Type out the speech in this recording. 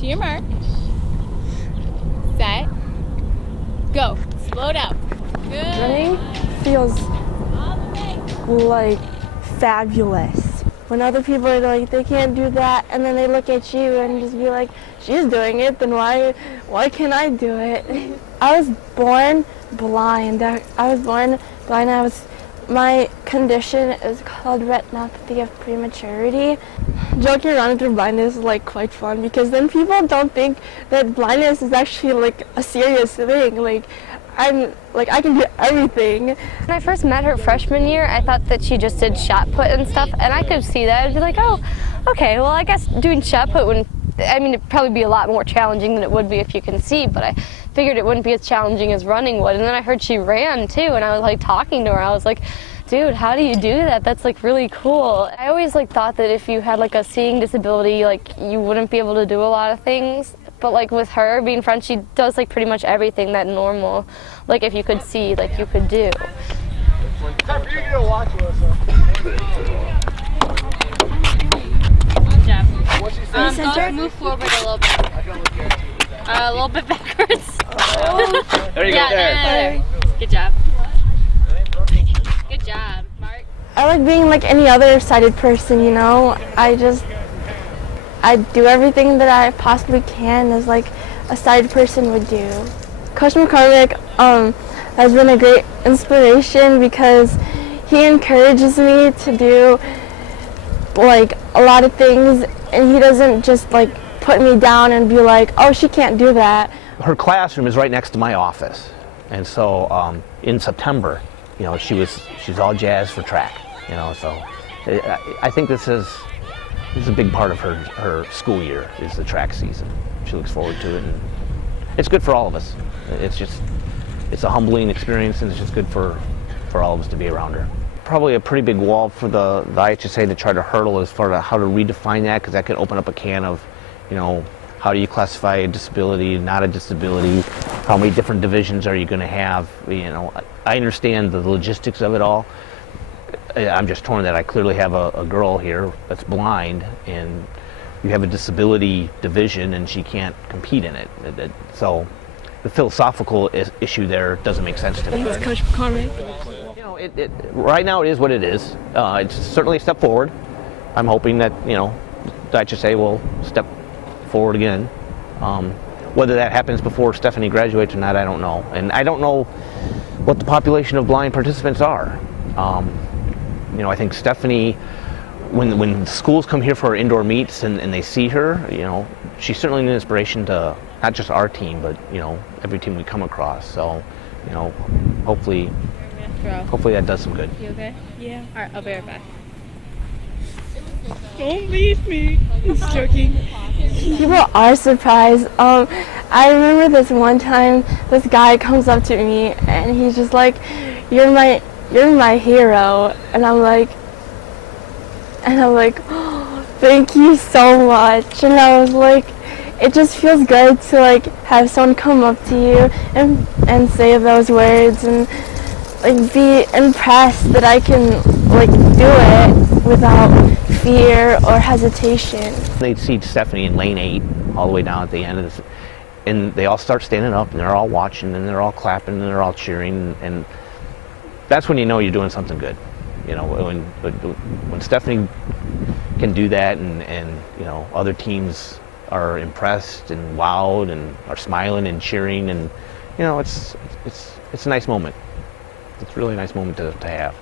To your mark. Set. Go. Slow down. Good. Running feels like fabulous. When other people are like, they can't do that, and then they look at you and just be like, she's doing it, then why can't I do it? I was born blind. My condition is called retinopathy of prematurity. Joking around with your blindness is like quite fun because then people don't think that blindness is actually like a serious thing. I can do everything. When I first met her freshman year, I thought that she just did shot put and stuff, and I could see that. I'd be like, oh, okay, well, I guess doing shot put wouldn't, it'd probably be a lot more challenging than it would be if you can see, but I figured it wouldn't be as challenging as running would. And then I heard she ran too, and I was like talking to her. I was like, dude, how do you do that? That's like really cool. I always like thought that if you had like a seeing disability, like you wouldn't be able to do a lot of things. But like with her being French, she does like pretty much everything that normal, like if you could see, like you could do. Good job. Move forward a little bit backwards. There you go. There. Good job. Good job, Mark. I like being like any other sighted person, you know. I do everything that I possibly can as like a sighted person would do. Coach McCormack has been a great inspiration because he encourages me to do like a lot of things, and he doesn't just like put me down and be like, oh, she can't do that. Her classroom is right next to my office, and so in September, you know, she's all jazzed for track, you know. So I think this is a big part of her school year is the track season. She looks forward to it, and it's good for all of us. It's a humbling experience, and it's just good for all of us to be around her. Probably a pretty big wall for the IHSA to try to hurdle as far as how to redefine that, because that could open up a can of, you know, how do you classify a disability, not a disability? How many different divisions are you going to have? You know, I understand the logistics of it all. I'm just torn that I clearly have a girl here that's blind, and you have a disability division, and she can't compete in it. So the philosophical issue there doesn't make sense to me. Thanks, Coach McCormack. You know, right now it is what it is. It's certainly a step forward. I'm hoping that, you know, the IHSA will step forward again. Whether that happens before Stephannie graduates or not, I don't know. And I don't know what the population of blind participants are. You know, I think Stephannie, when schools come here for our indoor meets and they see her, you know, she's certainly an inspiration to not just our team, but, you know, every team we come across. So, you know, hopefully that does some good. You okay? Yeah. All right, I'll be right back. Don't leave me. Just joking. People are surprised. I remember this one time, this guy comes up to me and he's just like, "You're my hero," and I'm like, oh, thank you so much. And I was like, it just feels good to like have someone come up to you and say those words and like be impressed that I can like do it without fear or hesitation. They'd see Stephannie in lane 8 all the way down at the end of this, and they all start standing up and they're all watching and they're all clapping and they're all cheering, and that's when you know you're doing something good. You know, when Stephannie can do that, and you know, other teams are impressed and wowed and are smiling and cheering, and you know, it's a nice moment. It's a really nice moment to have.